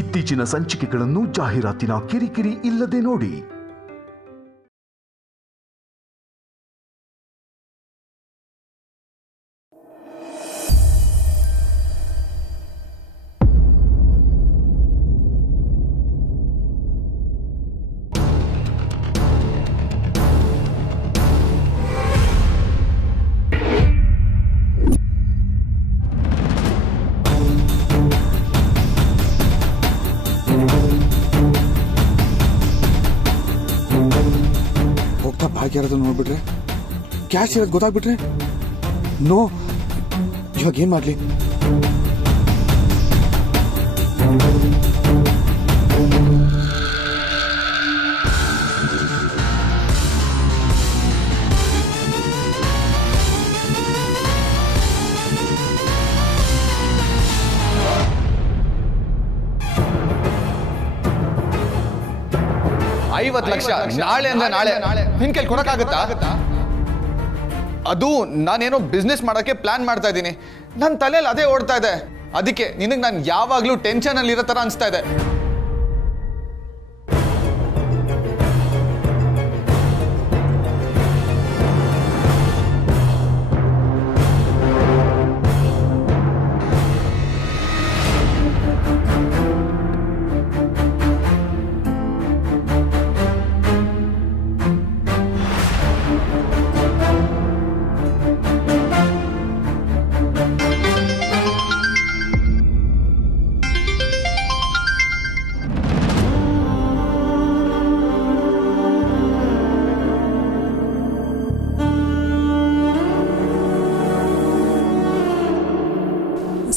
ಇತ್ತೀಚಿನ ಸಂಚಿಕೆಗಳನ್ನು ಜಾಹೀರಾತಿನ ಕಿರಿಕಿರಿ ಇಲ್ಲದೆ ನೋಡಿ. ಭಾಗ್ಯ ಯಾರಾದ್ರೂ ನೋಡ್ಬಿಟ್ರೆ, ಕ್ಯಾಶ್ ಇರೋದು ಗೊತ್ತಾಗ್ಬಿಟ್ರೆ, ನೋ, ಇವಾಗ ಏನ್ ಮಾಡ್ಲಿ? $50 ಲಕ್ಷ ನಾಳೆ ಅಂದ್ರೆ ನಾಳೆ ನಿನ್ ಕೈಲಿ ಕೊಡಕ್ಕಾಗತ್ತಾ? ಅದು ನಾನೇನೋ ಬಿಸ್ನೆಸ್ ಮಾಡಕ್ಕೆ ಪ್ಲಾನ್ ಮಾಡ್ತಾ ಇದ್ದೀನಿ. ನನ್ನ ತಲೆಯಲ್ಲಿ ಅದೇ ಓಡ್ತಾ ಇದೆ. ಅದಕ್ಕೆ ನಿನಗೆ ನಾನು ಯಾವಾಗ್ಲೂ ಟೆನ್ಷನ್ ಅಲ್ಲಿ ಇರೋ ತರ ಅನ್ಸ್ತಾ ಇದೆ.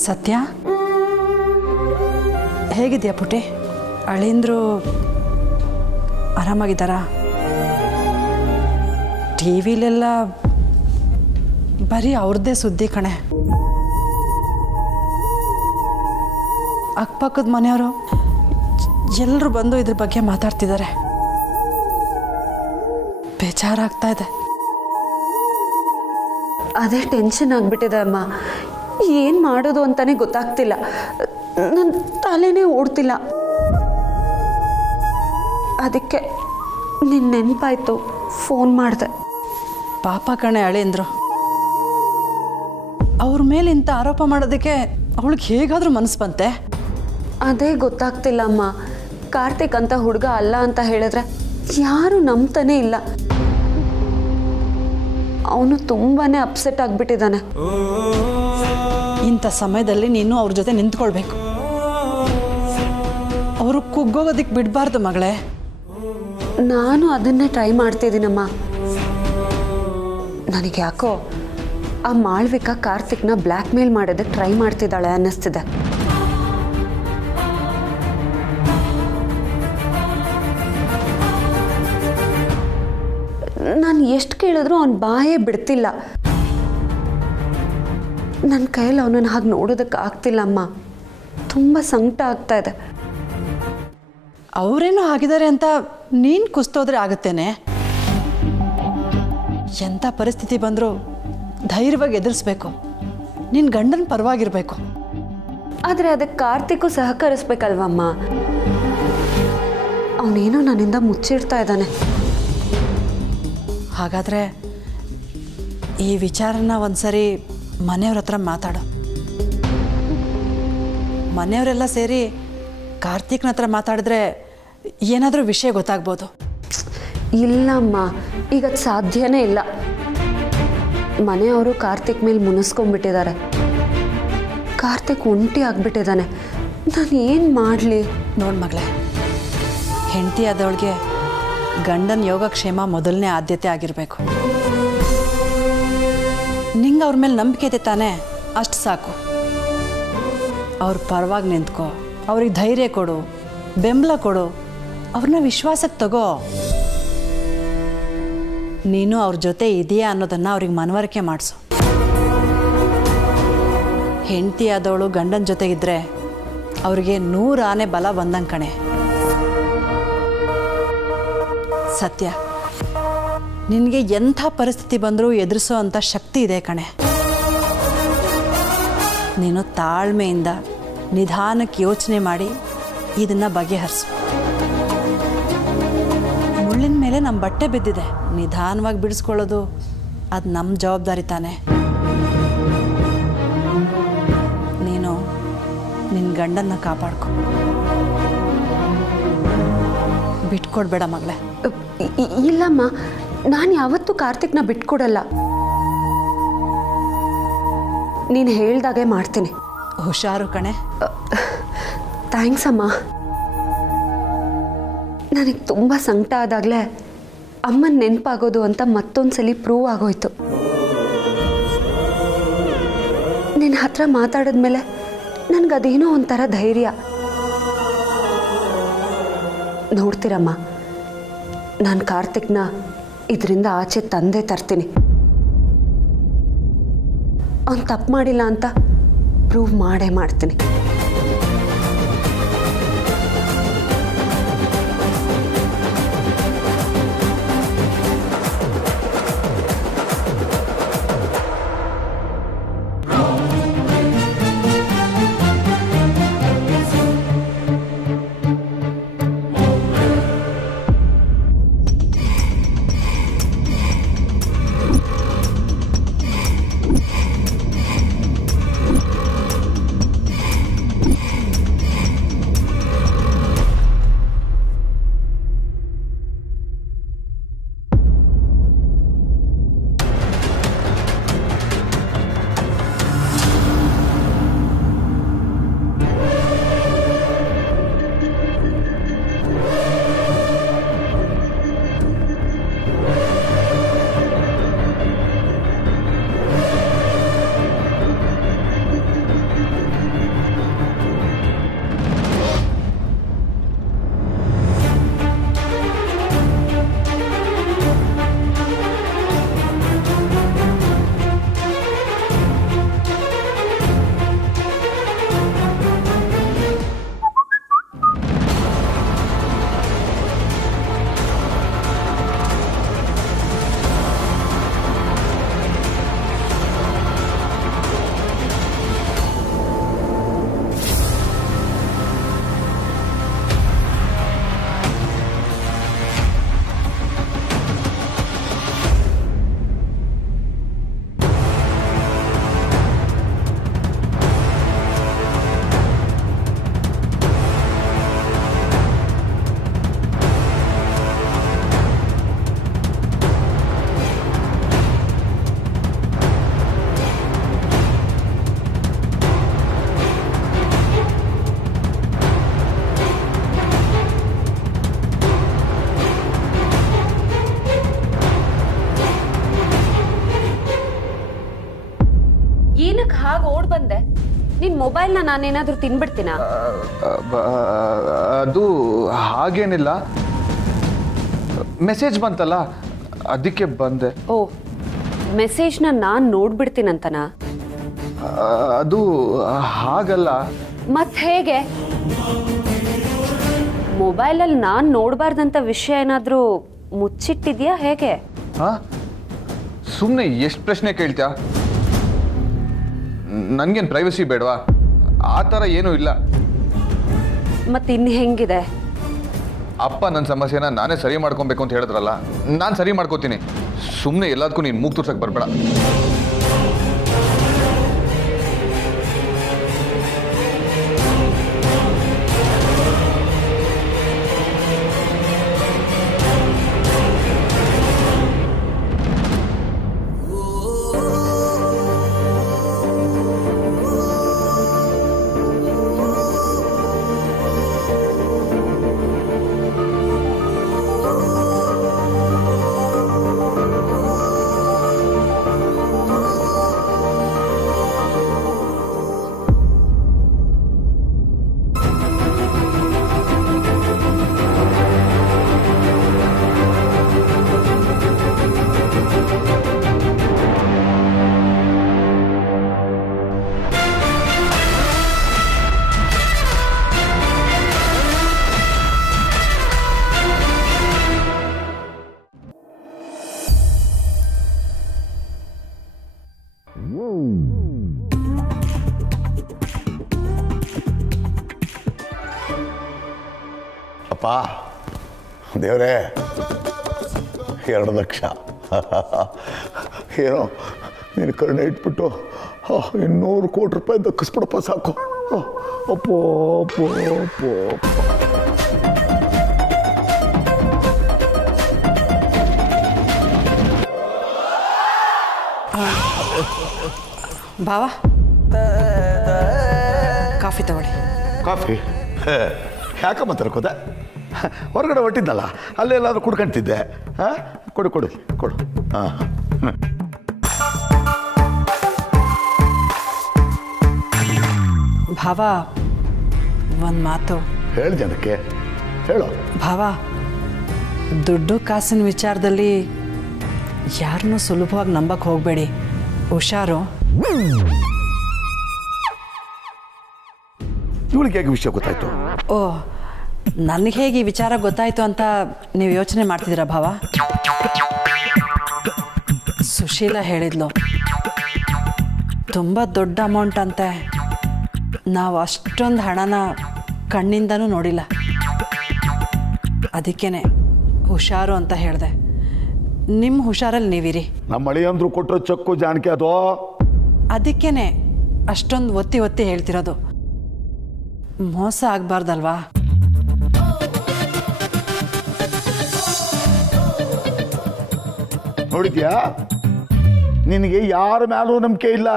ಸತ್ಯ, ಹೇಗಿದೆಯಾ ಪುಟಿ? ಅಳಿಂದ್ರು ಆರಾಮಾಗಿದ್ದಾರಾ? ಟಿ ವಿಲೆಲ್ಲ ಬರೀ ಅವ್ರದ್ದೇ ಸುದ್ದಿ ಕಣೆ. ಅಕ್ಕಪಕ್ಕದ ಮನೆಯವರು ಎಲ್ಲರೂ ಬಂದು ಇದ್ರ ಬಗ್ಗೆ ಮಾತಾಡ್ತಿದ್ದಾರೆ. ಬೇಜಾರಾಗ್ತಾ ಇದೆ. ಅದೇ ಟೆನ್ಷನ್ ಆಗಿಬಿಟ್ಟಿದೆ ಅಮ್ಮ. ಏನು ಮಾಡೋದು ಅಂತಾನೆ ಗೊತ್ತಾಗ್ತಿಲ್ಲ. ನನ್ನ ತಲೆನೇ ಓಡ್ತಿಲ್ಲ. ಅದಕ್ಕೆ ನಿನ್ನ ನೆನಪಾಯ್ತು, ಫೋನ್ ಮಾಡಿದೆ. ಪಾಪ ಕಣೆ ಅಳಿಂದ್ರು. ಅವ್ರ ಮೇಲೆ ಇಂಥ ಆರೋಪ ಮಾಡೋದಕ್ಕೆ ಅವಳಿಗೆ ಹೇಗಾದರೂ ಮನಸ್ಸು ಬಂತೆ? ಅದೇ ಗೊತ್ತಾಗ್ತಿಲ್ಲ ಅಮ್ಮ. ಕಾರ್ತಿಕ್ ಅಂತ ಹುಡುಗ ಅಲ್ಲ ಅಂತ ಹೇಳಿದ್ರೆ ಯಾರು ನಂಬ್ತಾನೆ ಇಲ್ಲ. ಅವನು ತುಂಬಾ ಅಪ್ಸೆಟ್ ಆಗಿಬಿಟ್ಟಿದ್ದಾನೆ. ಇಂಥ ಸಮಯದಲ್ಲಿ ನೀನು ಅವ್ರ ಜೊತೆ ನಿಂತ್ಕೊಳ್ಬೇಕು. ಅವರು ಕುಗ್ಗೋಗೋದಕ್ಕೆ ಬಿಡಬಾರ್ದು ಮಗಳೇ. ನಾನು ಅದನ್ನೇ ಟ್ರೈ ಮಾಡ್ತಿದ್ದೀನಮ್ಮ. ನನಗೆ ಯಾಕೋ ಆ ಮಾಳ್ವಿಕಾ ಕಾರ್ತಿಕ್ನ ಬ್ಲ್ಯಾಕ್ ಮೇಲ್ ಮಾಡೋದಕ್ಕೆ ಟ್ರೈ ಮಾಡ್ತಿದ್ದಾಳೆ ಅನ್ನಿಸ್ತಿದೆ. ನಾನು ಎಷ್ಟು ಕೇಳಿದ್ರೂ ಅವನ ಬಾಯೇ ಬಿಡ್ತಿಲ್ಲ. ನನ್ನ ಕೈಯಲ್ಲಿ ಅವನನ್ನು ಹಾಗೆ ನೋಡೋದಕ್ಕೆ ಆಗ್ತಿಲ್ಲ ಅಮ್ಮ. ತುಂಬ ಸಂಕಟ ಆಗ್ತಾ ಇದೆ. ಅವರೇನೋ ಆಗಿದ್ದಾರೆ ಅಂತ ನೀನು ಕುಸ್ತೋದ್ರೆ ಆಗುತ್ತೇನೆ? ಎಂಥ ಪರಿಸ್ಥಿತಿ ಬಂದರೂ ಧೈರ್ಯವಾಗಿ ಎದುರಿಸ್ಬೇಕು. ನಿನ್ನ ಗಂಡನ ಪರವಾಗಿರಬೇಕು. ಆದರೆ ಅದಕ್ಕೆ ಕಾರ್ತಿಕ್ಕು ಸಹಕರಿಸ್ಬೇಕಲ್ವಮ್ಮ. ಅವನೇನೋ ನನ್ನಿಂದ ಮುಚ್ಚಿಡ್ತಾ ಇದ್ದಾನೆ. ಹಾಗಾದರೆ ಈ ವಿಚಾರನ ಒಂದ್ಸರಿ ಮನೆಯವ್ರ ಹತ್ರ ಮಾತಾಡು. ಮನೆಯವರೆಲ್ಲ ಸೇರಿ ಕಾರ್ತಿಕ್ನ ಹತ್ರ ಮಾತಾಡಿದ್ರೆ ಏನಾದರೂ ವಿಷಯ ಗೊತ್ತಾಗ್ಬೋದು. ಇಲ್ಲಮ್ಮ, ಈಗ ಅದು ಸಾಧ್ಯನೇ ಇಲ್ಲ. ಮನೆಯವರು ಕಾರ್ತಿಕ್ ಮೇಲೆ ಮುನಿಸ್ಕೊಂಡ್ಬಿಟ್ಟಿದ್ದಾರೆ. ಕಾರ್ತಿಕ್ ಒಂಟಿ ಆಗಿಬಿಟ್ಟಿದ್ದಾನೆ. ನಾನು ಏನು ಮಾಡಲಿ? ನೋಡಿ ಮಗಳೇ, ಹೆಂಡತಿ ಆದವಳಿಗೆ ಗಂಡನ ಯೋಗಕ್ಷೇಮ ಮೊದಲನೇ ಆದ್ಯತೆ ಆಗಿರಬೇಕು. ನಿಂಗೆ ಅವ್ರ ಮೇಲೆ ನಂಬಿಕೆ ಇದೆ ತಾನೇ? ಅಷ್ಟು ಸಾಕು. ಅವ್ರ ಪರವಾಗಿ ನಿಂತ್ಕೋ, ಅವ್ರಿಗೆ ಧೈರ್ಯ ಕೊಡು, ಬೆಂಬಲ ಕೊಡು, ಅವ್ರನ್ನ ವಿಶ್ವಾಸಕ್ಕೆ ತಗೋ. ನೀನು ಅವ್ರ ಜೊತೆ ಇದೆಯಾ ಅನ್ನೋದನ್ನು ಅವ್ರಿಗೆ ಮನವರಿಕೆ ಮಾಡಿಸು. ಹೆಂಡತಿ ಆದವಳು ಗಂಡನ ಜೊತೆಗಿದ್ರೆ ಅವ್ರಿಗೆ 100 ಆನೆ ಬಲ ಬಂದಂಗೆ ಕಣೆ. ಸತ್ಯ, ನಿನಗೆ ಎಂಥ ಪರಿಸ್ಥಿತಿ ಬಂದರೂ ಎದುರಿಸೋ ಅಂಥ ಶಕ್ತಿ ಇದೆ ಕಣೆ. ನೀನು ತಾಳ್ಮೆಯಿಂದ ನಿಧಾನಕ್ಕೆ ಯೋಚನೆ ಮಾಡಿ ಇದನ್ನು ಬಗೆಹರಿಸು. ಮುಳ್ಳಿನ ಮೇಲೆ ನಮ್ಮ ಬಟ್ಟೆ ಬಿದ್ದಿದೆ, ನಿಧಾನವಾಗಿ ಬಿಡಿಸ್ಕೊಳ್ಳೋದು ಅದು ನಮ್ಮ ಜವಾಬ್ದಾರಿ ತಾನೆ. ನೀನು ನಿನ್ನ ಗಂಡನ್ನ ಕಾಪಾಡ್ಕೊ, ಬಿಟ್ಕೊಡ್ಬೇಡ ಮಗಳೇ. ಇಲ್ಲಮ್ಮ, ನಾನು ಯಾವತ್ತೂ ಕಾರ್ತಿಕ್ನ ಬಿಟ್ಕೊಡಲ್ಲ. ನೀನು ಹೇಳ್ದಾಗೆ ಮಾಡ್ತೀನಿ. ಹುಷಾರು ಕಣೆ. ಥ್ಯಾಂಕ್ಸ್ ಅಮ್ಮ. ನನಗೆ ತುಂಬ ಸಂಕಟ ಆದಾಗಲೇ ಅಮ್ಮನ ನೆನಪಾಗೋದು ಅಂತ ಮತ್ತೊಂದ್ಸಲಿ ಪ್ರೂವ್ ಆಗೋಯ್ತು. ನಿನ್ನ ಹತ್ರ ಮಾತಾಡಿದ್ಮೇಲೆ ನನಗದೇನೋ ಒಂಥರ ಧೈರ್ಯ. ನೋಡ್ತೀರಮ್ಮ, ನಾನು ಕಾರ್ತಿಕ್ನ ಇದರಿಂದ ಆಚೆ ತಂದೆ ತರ್ತೀನಿ. ಅವ್ನು ತಪ್ಪು ಮಾಡಿಲ್ಲ ಅಂತ ಪ್ರೂವ್ ಮಾಡೇ ಮಾಡ್ತೀನಿ. ಏನಕ್ಕೆ ಹಾಗೆ ಓಡ್ ಬಂದೆ? ನಿನ್ನ ಮೊಬೈಲ್ನ ನಾನೇನಾದರೂ ತಿನ್ಬಿಡ್ತೀನಾ? ಅದು ಹಾಗೇನಿಲ್ಲ, ಮೆಸೇಜ್ ಬಂತಲ್ಲ ಅದಕ್ಕೆ ಬಂದೆ. ಓ, ಮೆಸೇಜ್ನ ನಾನು ನೋಡ್ಬಿಡ್ತೀನಂತನಾ? ಅದು ಹಾಗಲ್ಲ. ಮತ್ತೆ ಹೇಗೆ? ಮೊಬೈಲಲ್ಲಿ ನಾನು ನೋಡಬಾರ್ದಂಥ ವಿಷಯ ಏನಾದರೂ ಮುಚ್ಚಿಟ್ಟಿದ್ಯಾ ಹೇಗೆ? ಹಾ, ಸುಮ್ಮನೆ ಎಷ್ಟು ಪ್ರಶ್ನೆ ಕೇಳ್ತ್ಯಾ? ನನಗೇನು ಪ್ರೈವಸಿ ಬೇಡವಾ? ಆ ಥರ ಏನೂ ಇಲ್ಲ. ಮತ್ತೆ ಇನ್ನು ಹೆಂಗಿದೆ? ಅಪ್ಪ ನನ್ನ ಸಮಸ್ಯೆನ ನಾನೇ ಸರಿ ಮಾಡ್ಕೊಬೇಕು ಅಂತ ಹೇಳಿದ್ರಲ್ಲ, ನಾನು ಸರಿ ಮಾಡ್ಕೋತೀನಿ. ಸುಮ್ಮನೆ ಎಲ್ಲದಕ್ಕೂ ನೀನು ಮೂಗ್ ತೋರ್ಸಕ್ಕೆ ಬರಬೇಡ. ಅಪ್ಪ ದೇವರೇ 2 ಲಕ್ಷ ಏನೋ ನೀನು ಕರುಣೆ ಇಟ್ಬಿಟ್ಟು 200 ಕೋಟಿ ರೂಪಾಯಿ ದಕ್ಕಿಸ್ಬಿಡಪ್ಪ ಸಾಕು. ಅಪ್ಪೋ ಅಪ್ಪೋ ಅಪ್ಪೋ ಭಾವ ಕಾಫಿ ತಗೊಳ್ಳಿ. ಕಾಫಿ ಯಾಕಮ್ಮ ತರ್ಕೋದೆ? ಹೊರಗಡೆ ಹೊಟ್ಟಿದ್ನಲ್ಲ ಅಲ್ಲೆಲ್ಲಾದ್ರೂ ಕುಡ್ಕೊಂತಿದ್ದೆ. ಹಾಂ ಕೊಡು ಕೊಡು ಕೊಡು. ಹಾಂ ಭಾವ ಒಂದು ಮಾತು ಹೇಳು ಜನಕ್ಕೆ ಹೇಳು. ಭಾವ, ದುಡ್ಡು ಕಾಸಿನ ವಿಚಾರದಲ್ಲಿ ಯಾರನ್ನೂ ಸುಲಭವಾಗಿ ನಂಬಕ್ಕೆ ಹೋಗಬೇಡಿ, ಹುಷಾರು. ಇವಳಿಗೆ ಹೇಗೆ ವಿಷಯ ಗೊತ್ತಾಯ್ತು? ಓ, ನನಗೆ ಹೇಗೆ ಈ ವಿಚಾರ ಗೊತ್ತಾಯ್ತು ಅಂತ ನೀವು ಯೋಚನೆ ಮಾಡ್ತಿದ್ದೀರಾ ಭಾವ? ಸುಶೀಲ ಹೇಳಿದ್ಲು, ತುಂಬ ದೊಡ್ಡ ಅಮೌಂಟ್ ಅಂತೆ. ನಾವು ಅಷ್ಟೊಂದು ಹಣನ ಕಣ್ಣಿಂದನೂ ನೋಡಿಲ್ಲ, ಅದಕ್ಕೇನೆ ಹುಷಾರು ಅಂತ ಹೇಳಿದೆ. ನಿಮ್ಮ ಹುಷಾರಲ್ಲಿ ನೀವಿರಿ. ನಮ್ಮ ಅಳಿಯಂದ್ರು ಕೊಟ್ಟರು ಚಕ್ಕು ಜಾನಕಿ ಅದು. ಅದಕ್ಕೇನೆ ಅಷ್ಟೊಂದು ಒತ್ತಿ ಒತ್ತಿ ಹೇಳ್ತಿರೋದು. ಮೋಸ ಆಗಬಾರ್ದಲ್ವಾ? ನೋಡಿದ್ಯಾ, ನಿನಗೆ ಯಾರ ಮೇಲೂ ನಂಬಿಕೆ ಇಲ್ಲ,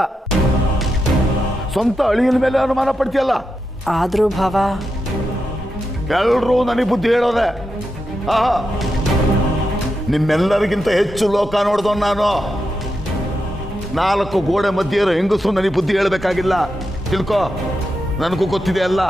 ಸ್ವಂತ ಅಳಿಯನ ಮೇಲೆ ಅನುಮಾನ ಪಡ್ತೀಯಲ್ಲ. ಆದರೂ ಭಾವ, ಎಲ್ಲರೂ ನನಗೆ ಬುದ್ಧಿ ಹೇಳೋದೆ. ಆಹಾ, ನಿಮ್ಮೆಲ್ಲರಿಗಿಂತ ಹೆಚ್ಚು ಲೋಕ ನೋಡ್ದವ್ ನಾನು. 4 ಗೋಡೆ ಮಧ್ಯೆ ಇರೋ ಹೆಂಗಸು ನನಗೆ ಬುದ್ಧಿ ಹೇಳಬೇಕಾಗಿಲ್ಲ, ತಿಳ್ಕೊ. ನನಗೂ ಗೊತ್ತಿದೆ ಅಲ್ಲ.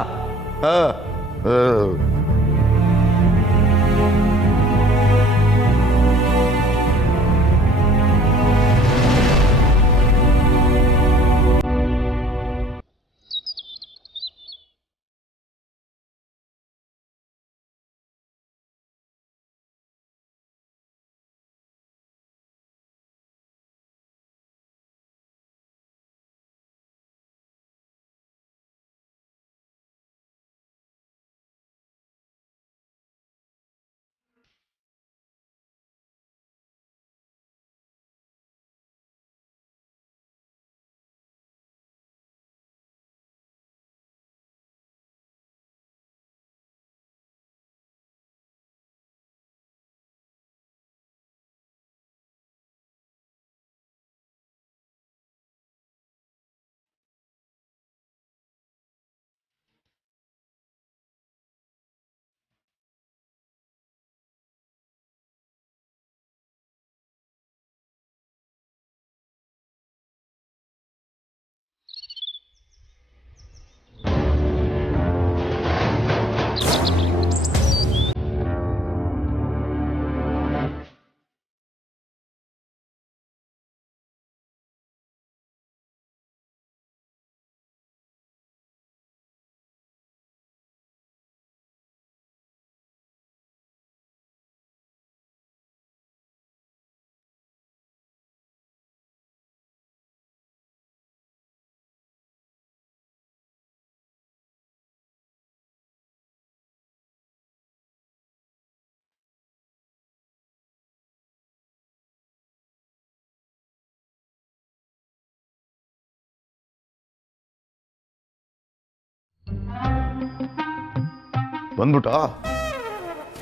ಬಂದ್ಬಿಟ್ಟ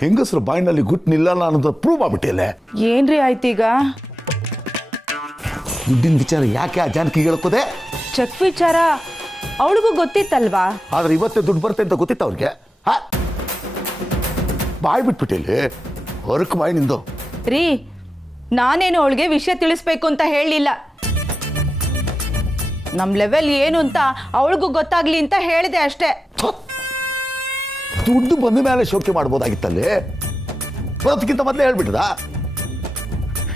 ಹೆಂಗಸರು ಬಾಯಿನಲ್ಲಿ ಗುಟ್ಟು ನಿಲ್ಲಲ್ಲ ಅನ್ನೋದು ಪ್ರೂವ್ ಮಾಡ್ಬಿಟ್ಟಿಲ್ಲ. ಏನ್ರಿ ಆಯ್ತೀಗ? ದುಡ್ಡಿನ ವಿಚಾರ ಯಾಕೆ ಆ ಜಾನಕಿಗೆ ಹೇಳ್ಕೋದೆ? ಚೆಕ್ ವಿಚಾರ ಅವಳಿಗೂ ಗೊತ್ತಿತ್ತಲ್ವಾ? ಆದ್ರೆ ಇವತ್ತೇ ದುಡ್ಡು ಬರುತ್ತೆ ಅಂತ ಗೊತ್ತಿತ್ತ ಅವ್ರಿಗೆ? ಬಾಯ್ ಬಿಟ್ಬಿಟ್ಟಿಲ್ಲಿ ಹೊರಕ್ ಬಾಯಿ ನಿಂದು. ರೀ, ನಾನೇನು ಅವಳಿಗೆ ವಿಷಯ ತಿಳಿಸ್ಬೇಕು ಅಂತ ಹೇಳಲಿಲ್ಲ. ನಮ್ಮ ಲೆವೆಲ್ ಏನು ಅಂತ ಅವಳಿಗೂ ಗೊತ್ತಾಗ್ಲಿ ಅಂತ ಹೇಳಿದೆ ಅಷ್ಟೇ. ದುಡ್ಡು ಬಂದ ಮೇಲೆ ಶೋಕಿ ಮಾಡ್ಬೋದಾಗಿತ್ತಲ್ಲಿ, ಬರೋದಕ್ಕಿಂತ ಮೊದಲೇ ಹೇಳ್ಬಿಟ್ಟದ.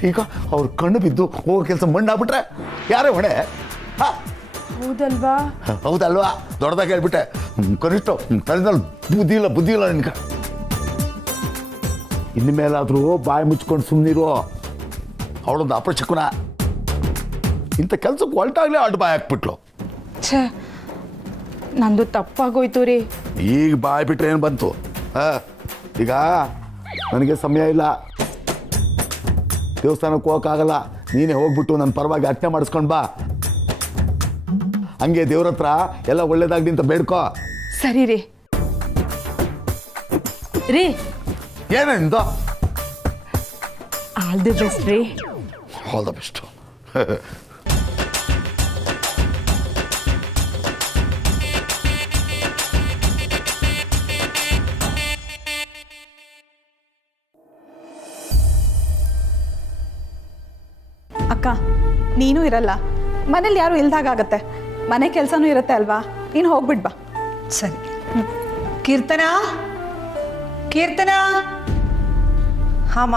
ಈಗ ಅವ್ರ ಕಣ್ಣು ಬಿದ್ದು ಹೋಗೋ ಕೆಲಸ ಮಣ್ಣಾಗ್ಬಿಟ್ರೆ ಯಾರೇ ಹೊಣೆ? ಹೌದಲ್ವಾ? ಹೌದಲ್ವಾ? ದೊಡ್ಡದಾಗಿ ಹೇಳ್ಬಿಟ್ಟೆ. ಕನಿಷ್ಠ ತಲೆನಲ್ಲಿ ಬುದ್ಧಿ ಇಲ್ಲ ನಿನ್ಗೆ. ಇನ್ನು ಮೇಲಾದ್ರೂ ಬಾಯಿ ಮುಚ್ಕೊಂಡು ಸುಮ್ಮನಿರು. ಅವಳೊಂದು ಅಪಚಕುನ ಇಂಥ ಕೆಲ್ಸಕ್ಕೆ ಹೊಲ್ಟಾಗ್ಲೇ ಅಡ್ಡ ಬಾಯಿ ಹಾಕ್ಬಿಟ್ಲು. ಛೇ, ನಂದು ತಪ್ಪಾಗೋಯ್ತು ರೀ. ಈಗ ಬಾಯಿ ಬಿಟ್ರೆ ಏನು ಬಂತು? ಈಗ ನನಗೆ ಸಮಯ ಇಲ್ಲ, ದೇವಸ್ಥಾನಕ್ಕೆ ಹೋಗೋಕ್ಕಾಗಲ್ಲ. ನೀನೇ ಹೋಗ್ಬಿಟ್ಟು ನನ್ನ ಪರವಾಗಿ ಅರ್ಚನೆ ಮಾಡಿಸ್ಕೊಂಡು ಬಾ. ಹಂಗೆ ದೇವ್ರ ಹತ್ರ ಎಲ್ಲ ಒಳ್ಳೇದಾಗ್ಲಿ ಅಂತ ಬೇಡ್ಕೋ. ಸರಿ ರೀ. ರೀ, ಏನಿಂದು? ಆಲ್ ದಿ ಬೆಸ್ಟ್ ರೀ. All the best. ಅಕ್ಕ, ನೀನು ಇರಲ್ಲ, ಮನೇಲಿ ಯಾರು ಇಲ್ದಾಗತ್ತೆ, ಮನೆ ಕೆಲಸನೂ ಇರುತ್ತೆ ಅಲ್ವಾ, ನೀನು ಹೋಗ್ಬಿಡ್ಬಾ. ಸರಿ. ಕೀರ್ತನಾ, ಕೀರ್ತನಾ, ಹಾಮ.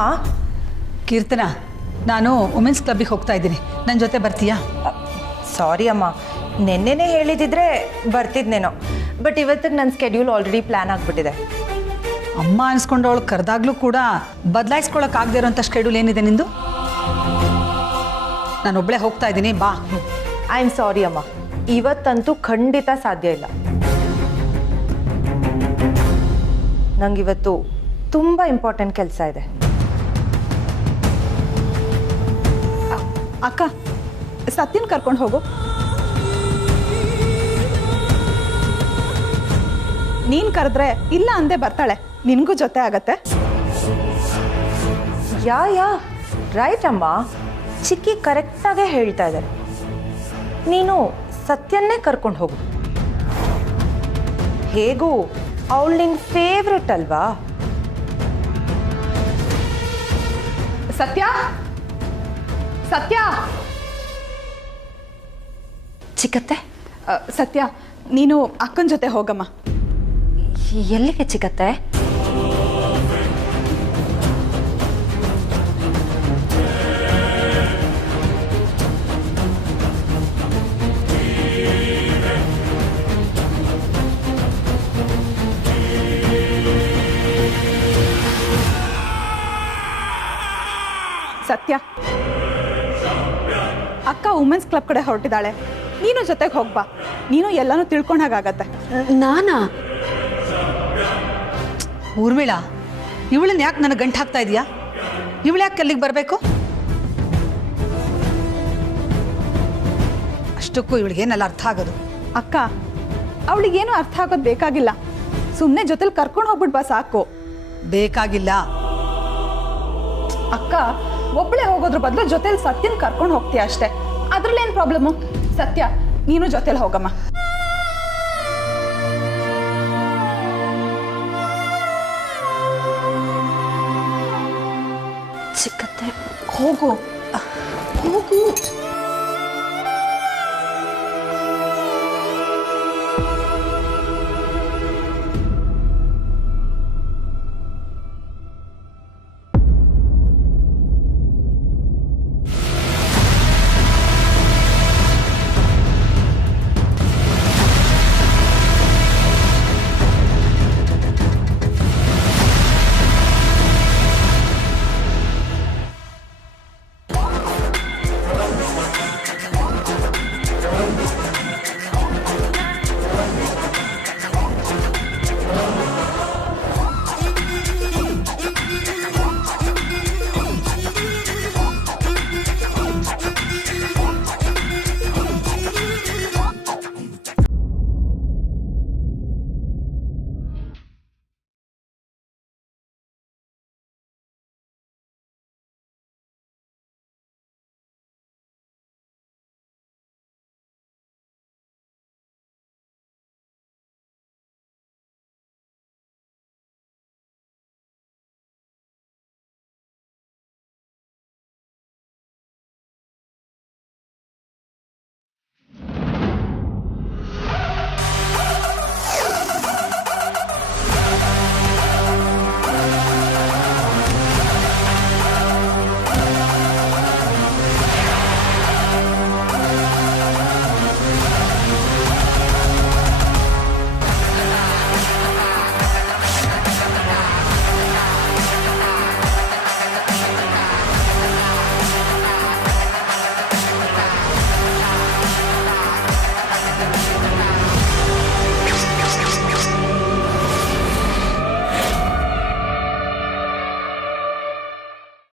ಕೀರ್ತನಾ, ನಾನು ವುಮೆನ್ಸ್ ಕ್ಲಬ್ಬಿಗೆ ಹೋಗ್ತಾ ಇದ್ದೀನಿ, ನನ್ನ ಜೊತೆ ಬರ್ತೀಯಾ? ಸಾರಿ ಅಮ್ಮ, ನೆನ್ನೆನೇ ಹೇಳಿದಿದ್ರೆ ಬರ್ತಿದ್ನೇನೋ, ಬಟ್ ಇವತ್ತಿಗೆ ನನ್ನ ಸ್ಕೆಡ್ಯೂಲ್ ಆಲ್ರೆಡಿ ಪ್ಲ್ಯಾನ್ ಆಗಿಬಿಟ್ಟಿದೆ. ಅಮ್ಮ ಅನ್ಸ್ಕೊಂಡವಳು ಕರೆದಾಗ್ಲೂ ಕೂಡ ಬದಲಾಯಿಸ್ಕೊಳಕ್ಕಾಗದೇ ಇರೋಂಥ ಶೆಡ್ಯೂಲ್ ಏನಿದೆ ನಿಂದು? ನಾನು ಒಬ್ಬಳೇ ಹೋಗ್ತಾ ಇದ್ದೀನಿ, ಬಾ. ಐ ಆಮ್ ಸಾರಿ ಅಮ್ಮ, ಇವತ್ತಂತೂ ಖಂಡಿತ ಸಾಧ್ಯ ಇಲ್ಲ. ನಂಗಿವತ್ತು ತುಂಬ ಇಂಪಾರ್ಟೆಂಟ್ ಕೆಲಸ ಇದೆ. ಅಕ್ಕ, ಸತ್ಯನ್ ಕರ್ಕೊಂಡು ಹೋಗು. ನೀನು ಕರೆದ್ರೆ ಇಲ್ಲ ಅಂದೆ ಬರ್ತಾಳೆ, ನಿನಗೂ ಜೊತೆ ಆಗತ್ತೆ. ಯಾ ರೈಟ್ ಅಮ್ಮ, ಚಿಕ್ಕಿ ಕರೆಕ್ಟಾಗೇ ಹೇಳ್ತಾ ಇದ್ದಾರೆ. ನೀನು ಸತ್ಯನ್ನೇ ಕರ್ಕೊಂಡು ಹೋಗು. ಹೇಗೂ ಅವಳು ನಿನ್ನ ಫೇವ್ರೆಟ್ ಅಲ್ವಾ? ಸತ್ಯ, ಸತ್ಯ, ಚಿಕ್ಕತ್ತೆ. ಸತ್ಯ, ನೀನು ಅಕ್ಕನ ಜೊತೆ ಹೋಗಮ್ಮ. ಎಲ್ಲಿಗೆ ಚಿಕ್ಕತ್ತೆ? ಸತ್ಯ, ಅಕ್ಕ ವುಮೆನ್ಸ್ ಕ್ಲಬ್ ಕಡೆ ಹೊರಟಿದ್ದಾಳೆ, ನೀನು ಜೊತೆಗೆ ಹೋಗ್ಬಾ. ನೀನು ಎಲ್ಲನೂ ತಿಳ್ಕೊಂಡಾಗತ್ತೆ. ನಾನಾ? ಊರ್ಮಿಳಾ, ಇವಳನ್ನ ಯಾಕೆ ನನಗೆ ಗಂಟು ಹಾಕ್ತಾ ಇದೆಯಾ? ಇವಳು ಯಾಕೆ ಅಲ್ಲಿಗೆ ಬರಬೇಕು? ಅಷ್ಟಕ್ಕೂ ಇವಳಿಗೇನೆಲ್ಲ ಅರ್ಥ ಆಗೋದು? ಅಕ್ಕ, ಅವಳಿಗೇನು ಅರ್ಥ ಆಗೋದು ಬೇಕಾಗಿಲ್ಲ, ಸುಮ್ಮನೆ ಜೊತೆಲಿ ಕರ್ಕೊಂಡು ಹೋಗ್ಬಿಡ್ಬಾ ಸಾಕು. ಬೇಕಾಗಿಲ್ಲ. ಅಕ್ಕ, ಒಬ್ಬಳೇ ಹೋಗೋದ್ರ ಬದಲು ಜೊತೆಲಿ ಸತ್ಯನ್ ಕರ್ಕೊಂಡು ಹೋಗ್ತೀಯ ಅಷ್ಟೇ, ಅದ್ರಲ್ಲೇನು ಪ್ರಾಬ್ಲಮ್ಮು? ಸತ್ಯ, ನೀನು ಜೊತೆಲಿ ಹೋಗಮ್ಮ. ಚಿಕ್ಕತ್ತೆ, ಹೋಗು ಹೋಗು.